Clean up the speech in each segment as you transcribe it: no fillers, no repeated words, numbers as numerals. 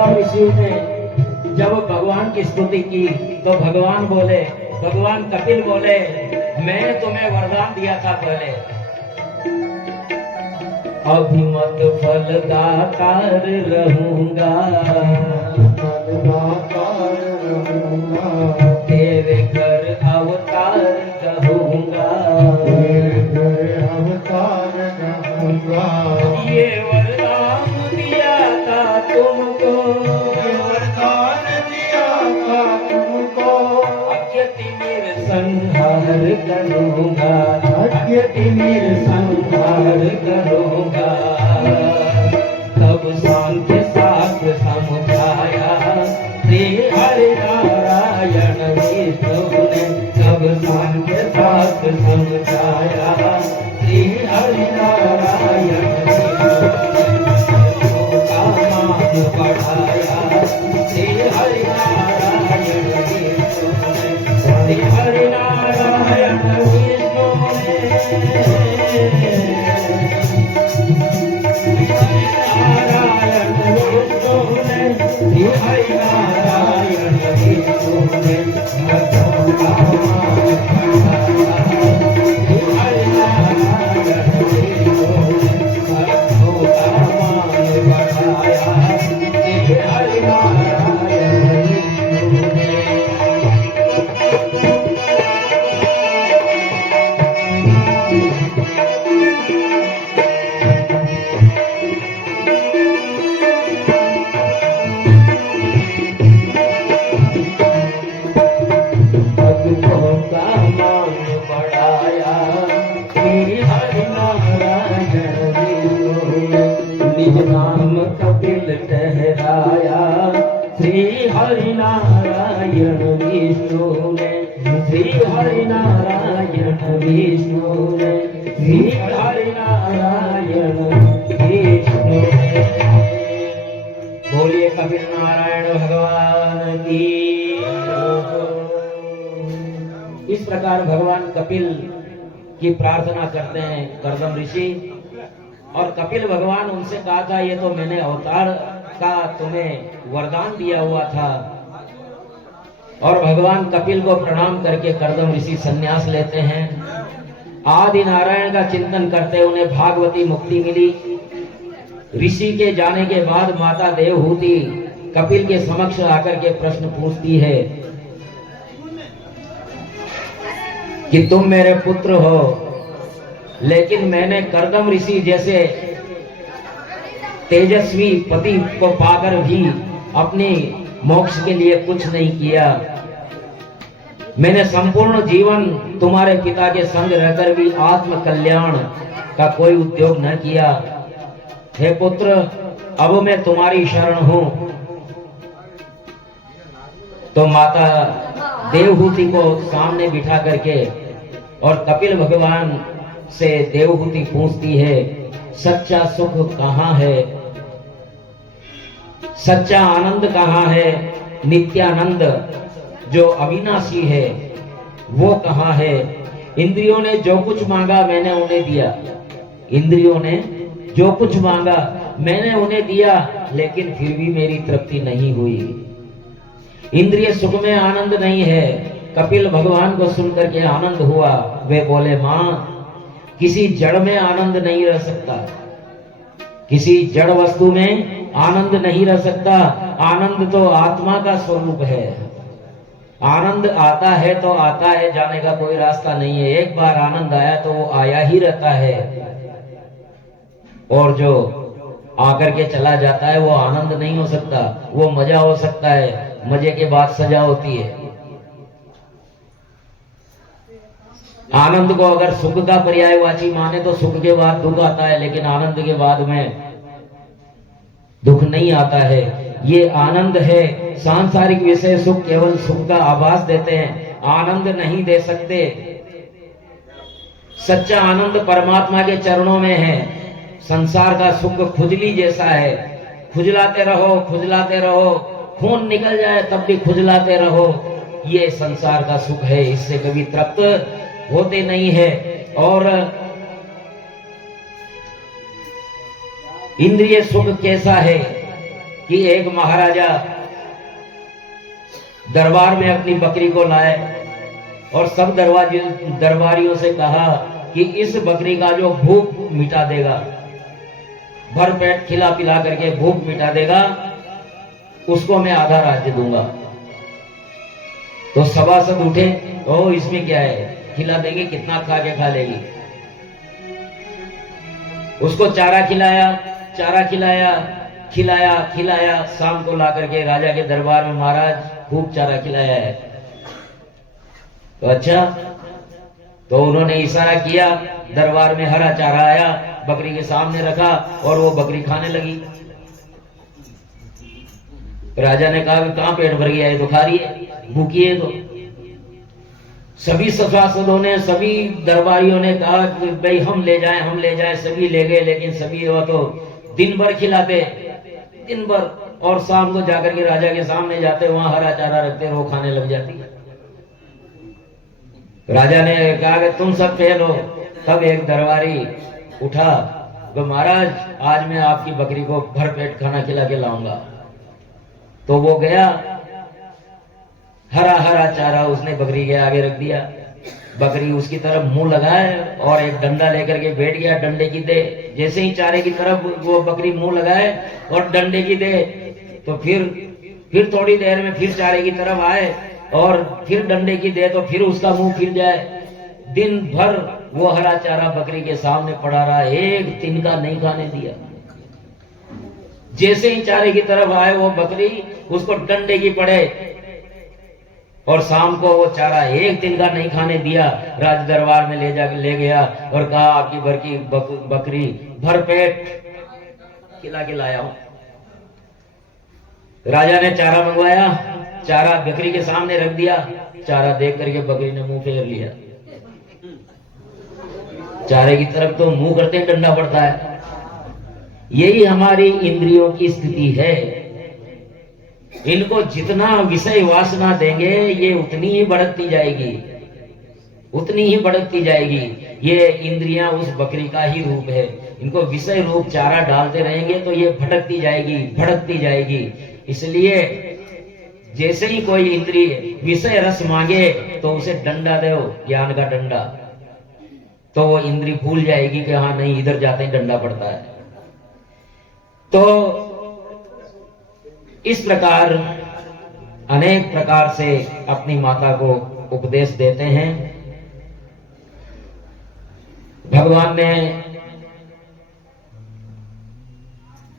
कर्दम ऋषि ने जब भगवान की स्तुति की तो भगवान बोले, भगवान कपिल बोले, मैंने तुम्हें वरदान दिया था पहले, अभिमत फलदातार रहूंगा, तेरे घर अवतार कहूंगा, ये वरदान दिया था तुमको, अज्ञतिमिर संहार करूंगा, अज्ञतिमिर संहार करूंगा। तब सांख्य शास्त्र समझाया श्री हरि नारायण विष्णु ने, तब सांख्य शास्त्र समझाया श्री हरि नारायण विष्णु का मान बढ़ाया श्री हरि नारायण विष्णु ने, श्री हरि नारायण विष्णु निज नाम कपिल ठहराया श्री हरि नारायण विष्णु ने, श्री हरि नारायण विष्णु ने, श्री हरि नारायण विष्णु ने। बोलिए कपिल नारायण भगवान की। इस प्रकार भगवान कपिल की प्रार्थना करते हैं कर्दम ऋषि, और कपिल भगवान उनसे कहा था, ये तो मैंने अवतार का तुम्हें वरदान दिया हुआ था। और भगवान कपिल को प्रणाम करके कर्दम ऋषि संन्यास लेते हैं। आदि नारायण का चिंतन करते उन्हें भागवती मुक्ति मिली। ऋषि के जाने के बाद माता देवहूति कपिल के समक्ष आकर के प्रश्न पूछती है कि तुम मेरे पुत्र हो, लेकिन मैंने कर्दम ऋषि जैसे तेजस्वी पति को पाकर भी अपने मोक्ष के लिए कुछ नहीं किया। मैंने संपूर्ण जीवन तुम्हारे पिता के संग रहकर भी आत्म कल्याण का कोई उद्योग न किया। हे पुत्र, अब मैं तुम्हारी शरण हूं। तो माता देवहूति को सामने बिठा करके और कपिल भगवान से देवहूति पूछती है, सच्चा सुख कहाँ है, सच्चा आनंद कहाँ है, नित्यानंद जो अविनाशी है वो कहाँ है। इंद्रियों ने जो कुछ मांगा मैंने उन्हें दिया, इंद्रियों ने जो कुछ मांगा मैंने उन्हें दिया, लेकिन फिर भी मेरी तृप्ति नहीं हुई। इंद्रिय सुख में आनंद नहीं है। कपिल भगवान को सुनकर के आनंद हुआ। वे बोले, मां, किसी जड़ में आनंद नहीं रह सकता, किसी जड़ वस्तु में आनंद नहीं रह सकता। आनंद तो आत्मा का स्वरूप है। आनंद आता है तो आता है, जाने का कोई रास्ता नहीं है। एक बार आनंद आया तो वो आया ही रहता है, और जो आकर के चला जाता है वो आनंद नहीं हो सकता। वो मजा हो सकता है, मजे के बाद सजा होती है। आनंद को अगर सुख का पर्यायवाची माने तो सुख के बाद दुख आता है, लेकिन आनंद के बाद में दुख नहीं आता है। ये आनंद है। सांसारिक विषय सुख केवल सुख का आभास देते हैं, आनंद नहीं दे सकते। सच्चा आनंद परमात्मा के चरणों में है। संसार का सुख खुजली जैसा है, खुजलाते रहो, खुजलाते रहो, खून निकल जाए तब भी खुजलाते रहो। ये संसार का सुख है, इससे कभी तृप्त होते नहीं है। और इंद्रिय सुख कैसा है कि एक महाराजा दरबार में अपनी बकरी को लाए और सब दरबारियों से कहा कि इस बकरी का जो भूख मिटा देगा, भर पेट खिला पिला करके भूख मिटा देगा, उसको मैं आधा राज्य दूंगा। तो सभासद उठे, ओ इसमें क्या है, खिला देंगे, कितना खा के खा लेगी। उसको चारा खिलाया, चारा खिलाया, खिलाया खिलाया, शाम को ला करके राजा के दरबार में, महाराज खूब चारा खिलाया है। तो अच्छा, तो उन्होंने इशारा किया, दरबार में हरा चारा आया, बकरी के सामने रखा और वो बकरी खाने लगी। राजा ने कहा कि कहां पेट भर गया है, तो खा रही है, भूखी है। तो सभी सभासदों ने, सभी दरबारियों ने कहा कि भाई हम ले जाएं, हम ले जाएं। सभी ले गए, लेकिन सभी वो तो दिन भर खिलाते, दिन भर, और शाम को जाकर के राजा के सामने जाते, वहां हरा चारा रखते, वो खाने लग जाती। राजा ने कहा कि तुम सब फेल हो। तब एक दरबारी उठा, तो महाराज आज मैं आपकी बकरी को भर पेट खाना खिला के लाऊंगा। तो वो गया, हरा हरा चारा उसने बकरी के आगे रख दिया। बकरी उसकी तरफ मुंह लगाए और एक डंडा लेकर के बैठ गया, डंडे की दे। जैसे ही चारे की तरफ वो बकरी मुंह लगाए और डंडे की दे, तो फिर थोड़ी देर में फिर चारे की तरफ आए और फिर डंडे की दे, तो फिर उसका मुंह फिर जाए। दिन भर वो हरा चारा बकरी के सामने पड़ा रहा, एक तिनका नहीं खाने दिया। जैसे ही चारे की तरफ आए वो बकरी, उसको डंडे की पड़े और शाम को वो चारा एक तिनका नहीं खाने दिया। राज दरबार में ले गया और कहा आपकी बकरी भर पेट खिला के लाया हूं। राजा ने चारा मंगवाया, चारा बकरी के सामने रख दिया। चारा देख करके बकरी ने मुंह फेर लिया। चारे की तरफ तो मुंह करते ही डंडा पड़ता है। यही हमारी इंद्रियों की स्थिति है। इनको जितना विषय वासना देंगे, ये उतनी ही बढ़ती जाएगी, उतनी ही बढ़ती जाएगी। ये इंद्रियां उस बकरी का ही रूप है। इनको विषय रूप चारा डालते रहेंगे तो ये भटकती जाएगी, भटकती जाएगी। इसलिए जैसे ही कोई इंद्रिय विषय रस मांगे तो उसे डंडा दो, ज्ञान का डंडा, तो वो इंद्रिय भूल जाएगी कि हाँ नहीं, इधर जाते ही डंडा पड़ता है। तो इस प्रकार अनेक प्रकार से अपनी माता को उपदेश देते हैं। भगवान ने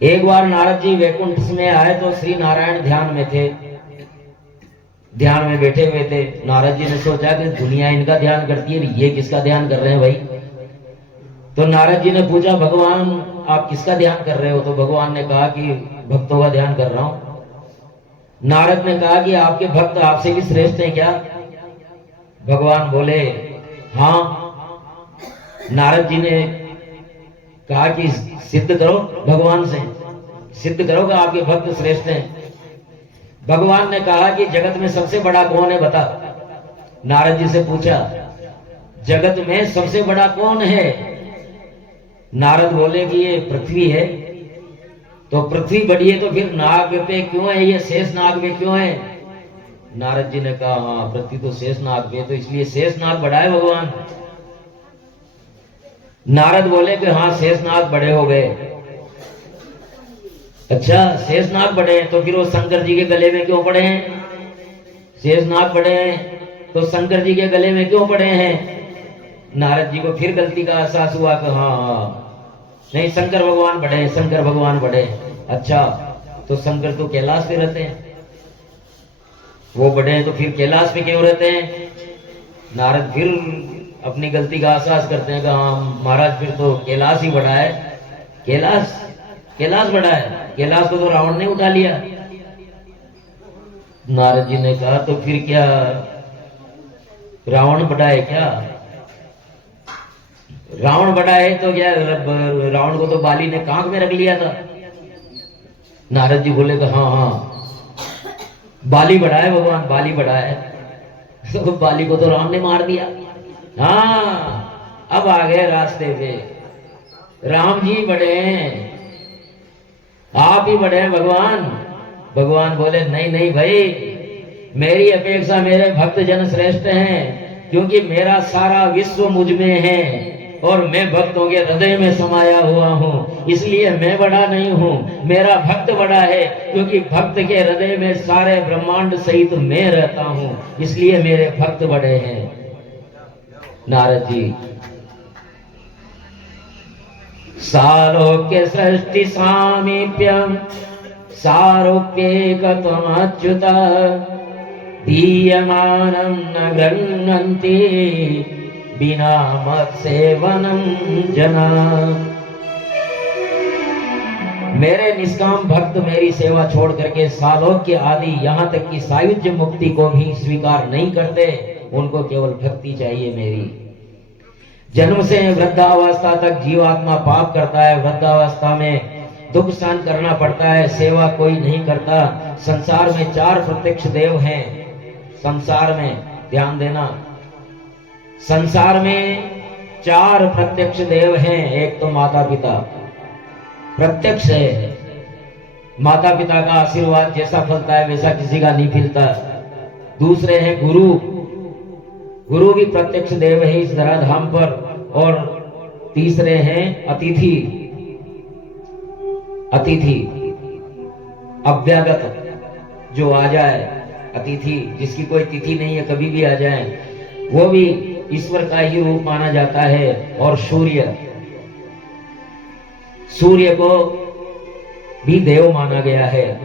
एक बार नारद जी वैकुंठ में आए तो श्री नारायण ध्यान में थे, ध्यान में बैठे हुए थे। नारद जी ने सोचा कि दुनिया इनका ध्यान करती है, ये किसका ध्यान कर रहे हैं भाई। तो नारद जी ने पूछा, भगवान आप किसका ध्यान कर रहे हो। तो भगवान ने कहा कि भक्तों का ध्यान कर रहा हूं। नारद ने कहा कि आपके भक्त आपसे भी श्रेष्ठ हैं क्या। भगवान बोले हाँ। नारद जी ने कहा कि सिद्ध करो, भगवान से सिद्ध करो कि आपके भक्त श्रेष्ठ हैं। भगवान ने कहा कि जगत में सबसे बड़ा कौन है बता। नारद जी से पूछा, जगत में सबसे बड़ा कौन है। नारद बोले कि ये पृथ्वी है। तो पृथ्वी बड़ी है तो फिर नाग पे क्यों है, ये शेष नाग पे क्यों है। नारद जी ने कहा हाँ, पृथ्वी तो शेष नाग पे, तो इसलिए शेष नाग बड़ा है भगवान। नारद बोले कि हाँ शेष नाग बड़े हो गए। अच्छा शेष नाग बड़े हैं तो फिर वो शंकर जी के गले में क्यों पड़े हैं। शेष नाग बड़े हैं तो शंकर जी के गले में क्यों पड़े हैं। नारद जी को फिर गलती का एहसास हुआ कि हाँ नहीं, शंकर भगवान बड़े हैं, शंकर भगवान बड़े हैं। अच्छा तो शंकर तो कैलाश पे रहते हैं, वो बड़े हैं तो फिर कैलाश पे क्यों रहते हैं। नारद फिर अपनी गलती का एहसास करते हैं कि हाँ महाराज फिर तो कैलाश ही बड़ा है। कैलाश बड़ा है, कैलाश को तो रावण ने उठा लिया। नारद जी ने कहा तो फिर क्या रावण बड़ा है क्या। रावण बड़ा है तो क्या, रावण को तो बाली ने कांख में रख लिया था। नारद जी बोले तो हाँ हाँ बाली बड़ा है भगवान, बाली बड़ा है। तो बाली को तो राम ने मार दिया। हाँ अब आ गए रास्ते पे। राम जी बड़े हैं, आप ही बड़े हैं भगवान। भगवान बोले नहीं नहीं भाई, मेरी अपेक्षा मेरे भक्त जन श्रेष्ठ हैं, क्योंकि मेरा सारा विश्व मुझ में है और मैं भक्तों के हृदय में समाया हुआ हूँ, इसलिए मैं बड़ा नहीं हूँ, मेरा भक्त बड़ा है, क्योंकि भक्त के हृदय में सारे ब्रह्मांड सहित मैं रहता हूँ, इसलिए मेरे भक्त बड़े हैं। नारद जी, सालोक्य सृष्टि सामीप्यम सारूप्येकत्वमच्युत दीयमानं न गृह्णन्ति बिना मत्सेवनं जना। मेरे निष्काम भक्त मेरी सेवा छोड़ करके सालोक्य आदि यहाँ तक कि सायुज्य मुक्ति को भी स्वीकार नहीं करते, उनको केवल भक्ति चाहिए मेरी। जन्म से वृद्धावस्था तक जीवात्मा पाप करता है, वृद्धावस्था में दुख सहन करना पड़ता है, सेवा कोई नहीं करता। संसार में 4 प्रत्यक्ष देव हैं। संसार में ध्यान देना, संसार में 4 प्रत्यक्ष देव हैं। एक तो माता पिता प्रत्यक्ष है, माता पिता का आशीर्वाद जैसा फलता है वैसा किसी का नहीं फलता। दूसरे हैं गुरु, गुरु भी प्रत्यक्ष देव है इस धराधाम पर। और तीसरे हैं अतिथि, अतिथि अभ्यागत जो आ जाए, अतिथि जिसकी कोई तिथि नहीं है, कभी भी आ जाए, वो भी ईश्वर का ही रूप माना जाता है। और सूर्य, सूर्य को भी देव माना गया है।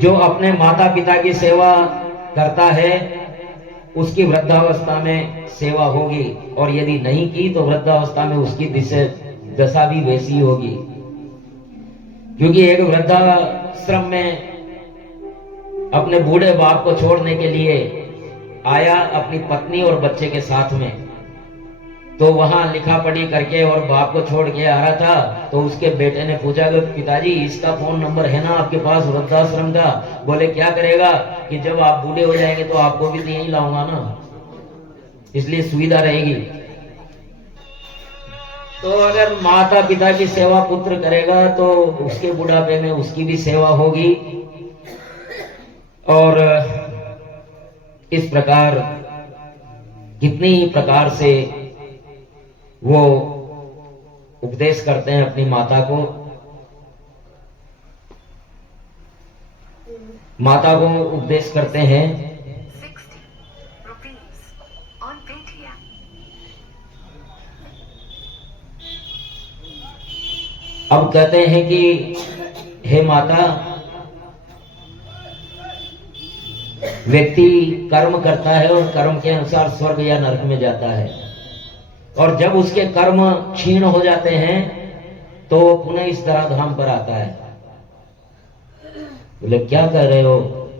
जो अपने माता पिता की सेवा करता है उसकी वृद्धावस्था में सेवा होगी, और यदि नहीं की तो वृद्धावस्था में उसकी दशा भी वैसी होगी। क्योंकि एक वृद्धाश्रम में अपने बूढ़े बाप को छोड़ने के लिए आया अपनी पत्नी और बच्चे के साथ में, तो वहां लिखा पढ़ी करके और बाप को छोड़ के आ रहा था, तो उसके बेटे ने पूछा कि पिताजी इसका फोन नंबर है ना आपके पास वृद्धाश्रम का? बोले क्या करेगा कि जब आप बूढ़े हो जाएंगे तो आपको भी यहीं लाऊंगा ना, इसलिए सुविधा रहेगी। तो अगर माता पिता की सेवा पुत्र करेगा तो उसके बुढ़ापे में उसकी भी सेवा होगी। और इस प्रकार कितनी ही प्रकार से वो उपदेश करते हैं अपनी माता को। माता को उपदेश करते हैं। अब कहते हैं कि हे माता, व्यक्ति कर्म करता है और कर्म के अनुसार स्वर्ग या नरक में जाता है, और जब उसके कर्म क्षीण हो जाते हैं तो वो पुनः इस धराधाम पर आता है। बोले क्या कह रहे हो?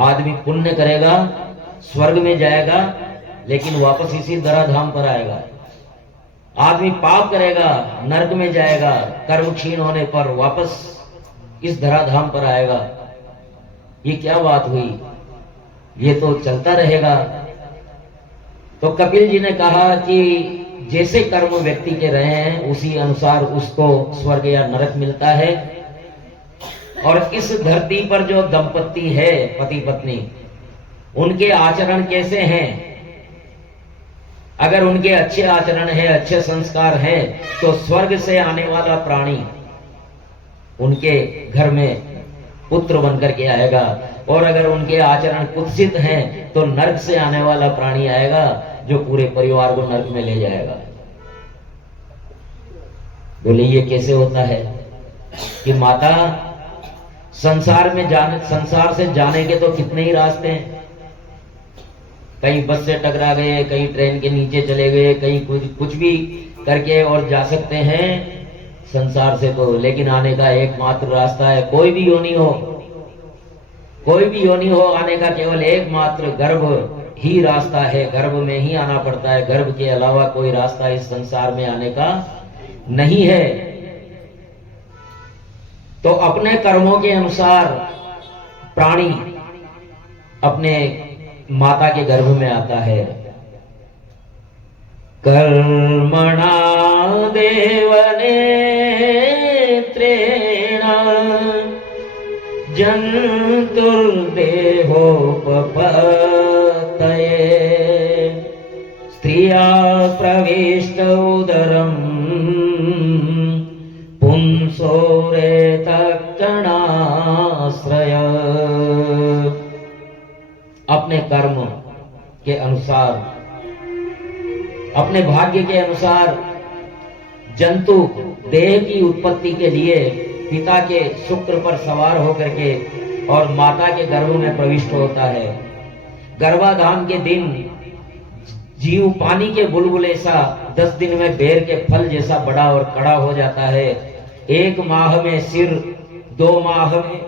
आदमी पुण्य करेगा स्वर्ग में जाएगा लेकिन वापस इसी धराधाम पर आएगा, आदमी पाप करेगा नरक में जाएगा, कर्म क्षीण होने पर वापस इस धराधाम पर आएगा। ये क्या बात हुई? ये तो चलता रहेगा। तो कपिल जी ने कहा कि जैसे कर्म व्यक्ति के रहे हैं उसी अनुसार उसको स्वर्ग या नरक मिलता है। और इस धरती पर जो दंपति है, पति पत्नी, उनके आचरण कैसे हैं? अगर उनके अच्छे आचरण है, अच्छे संस्कार हैं, तो स्वर्ग से आने वाला प्राणी उनके घर में पुत्र बनकर के आएगा, और अगर उनके आचरण कुत्सित हैं तो नरक से आने वाला प्राणी आएगा जो पूरे परिवार को नरक में ले जाएगा। बोले ये कैसे होता है? कि माता, संसार से जाने के तो कितने ही रास्ते हैं। कहीं बस से टकरा गए, कहीं ट्रेन के नीचे चले गए, कहीं कुछ भी करके और जा सकते हैं संसार से तो, लेकिन आने का एकमात्र रास्ता है, कोई भी योनि हो, कोई भी योनि हो, आने का केवल एकमात्र गर्भ ही रास्ता है। गर्भ में ही आना पड़ता है, गर्भ के अलावा कोई रास्ता इस संसार में आने का नहीं है। तो अपने कर्मों के अनुसार प्राणी अपने माता के गर्भ में आता है। कर्मणा देवनेत्रे जन्तुर्देहोपपतये स्त्रिया प्रविष्ट उदरम् पुंसोरेतक्षणाश्रय। अपने कर्म के अनुसार, अपने भाग्य के अनुसार जंतु देह की उत्पत्ति के लिए पिता के शुक्र पर सवार होकर के और माता के गर्भ में प्रविष्ट होता है। गर्भाधान के दिन जीव पानी के बुलबुले सा 10 दिन में बेर के फल जैसा बड़ा और कड़ा हो जाता है। 1 माह में सिर, 2 माह में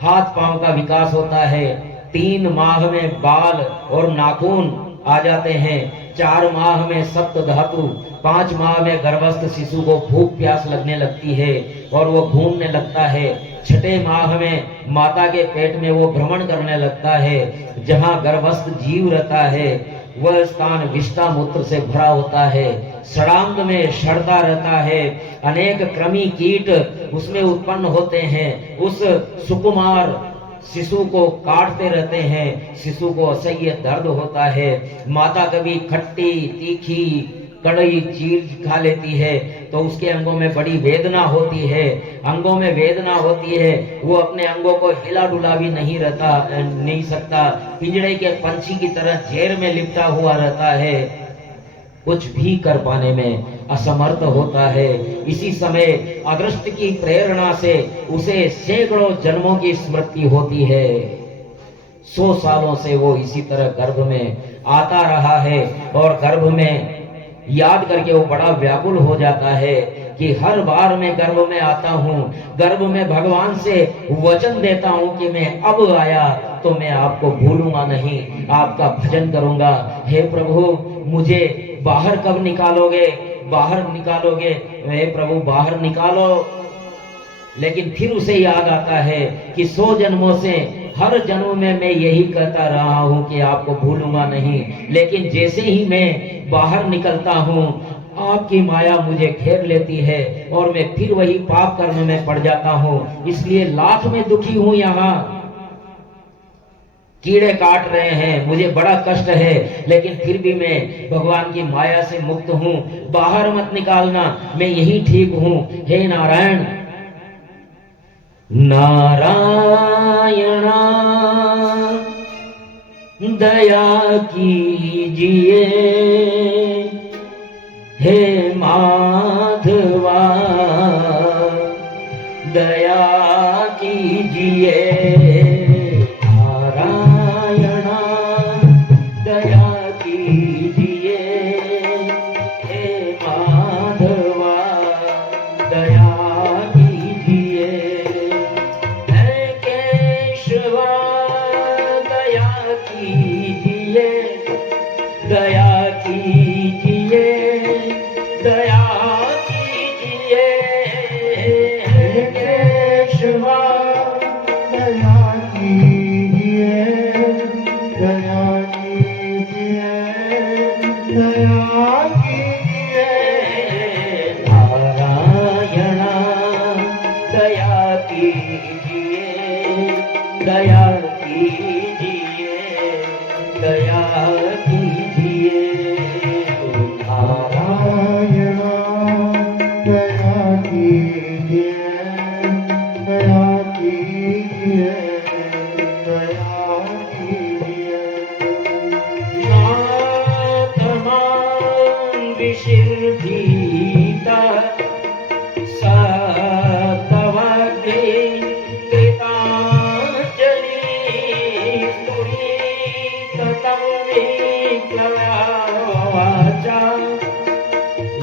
हाथ पांव का विकास होता है, 3 माह में बाल और नाखून आ जाते हैं, 4 माह में सप्त धातु, 5 माह में गर्भस्थ शिशु को भूख प्यास लगने लगती है और वो घूमने लगता है। 6ठे माह में माता के पेट में वो भ्रमण करने लगता है। जहाँ गर्भस्थ जीव रहता है वह स्थान विष्ठा मूत्र से भरा होता है। षडांग में सड़ता रहता है, अनेक कृमि कीट उसमें उत्पन्न होते हैं, उस सुकुमार शिशु को काटते रहते हैं। शिशु को असह्य दर्द होता है। माता कभी खट्टी तीखी कड़वी चीज खा लेती है तो उसके अंगों में बड़ी वेदना होती है। अंगों में वेदना होती है, वो अपने अंगों को हिला डुला भी नहीं सकता। पिंजड़े के पंछी की तरह जेर में लिपटा हुआ रहता है, कुछ भी कर पाने में असमर्थ होता है। इसी समय अदृष्ट की प्रेरणा से उसे सैकड़ों जन्मों की स्मृति होती है। 100 सालों से वो इसी तरह गर्भ में आता रहा है और गर्भ में याद करके वो बड़ा व्याकुल हो जाता है कि हर बार मैं गर्भ में आता हूँ, गर्भ में भगवान से वचन देता हूँ कि मैं अब आया तो मैं आपको भूलूंगा नहीं, आपका भजन करूंगा। हे प्रभु मुझे बाहर कब निकालोगे, बाहर निकालोगे, हे प्रभु बाहर निकालो। लेकिन फिर उसे याद आता है कि 100 जन्मों से हर जन्म में मैं यही कहता रहा हूं कि आपको भूलूंगा नहीं, लेकिन जैसे ही मैं बाहर निकलता हूं आपकी माया मुझे घेर लेती है और मैं फिर वही पाप कर्म में पड़ जाता हूं। इसलिए लाख में दुखी हूं। यहाँ कीड़े काट रहे हैं, मुझे बड़ा कष्ट है, लेकिन फिर भी मैं भगवान की माया से मुक्त हूं। बाहर मत निकालना, मैं यही ठीक हूं। हे नारायण नारायणा दया कीजिए, हे माधवा दया कीजिए। नारायणा दया कीजिए, हे माधवा दया कीजिए। हे केशवा दया कीजिए, दया कीजिए, दया कीजिए। हे केशवा दया कीजिए, दया कीजिए, दया कीजिए। नारायणा दया कीजिए, दया कीजिए, दया कीजिए। नारायणा दया कीजिए, दया कीजिए, दया कीजिए। नाथमां विशुद्धीता सतवग्रे कृताञ्जलि स्तुतितं विक्लवाचा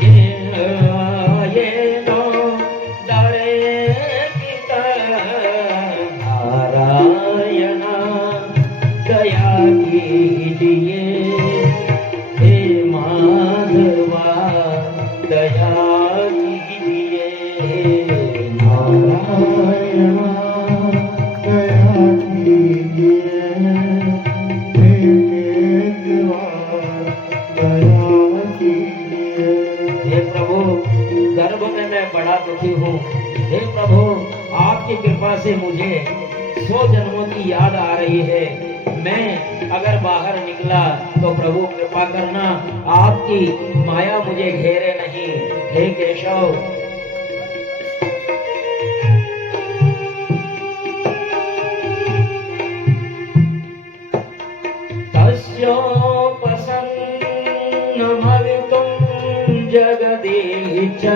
येन दरेकिता। नारायणा दया कीजिए, हे माधवा दया कीजिए। नारायणा दया कीजिए, हे केशवा दया कीजिए। हे प्रभु गर्भ में मैं बड़ा दुखी हूँ। हे प्रभु आपकी कृपा से मुझे 100 जन्मों की याद आ रही है। मैं अगर बाहर निकला तो प्रभु कृपा करना, आपकी माया मुझे घेरे नहीं। हे केशव, तस्योपसन्न भवितुं जगदीच्छयाता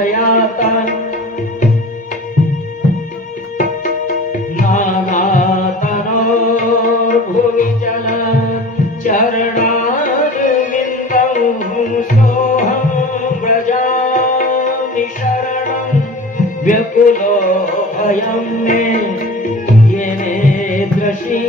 नानातनोर्भुवि चरणारविन्दौ सोऽहं व्रजामि शरणं व्यकुलो भयं मे येनेद्रशी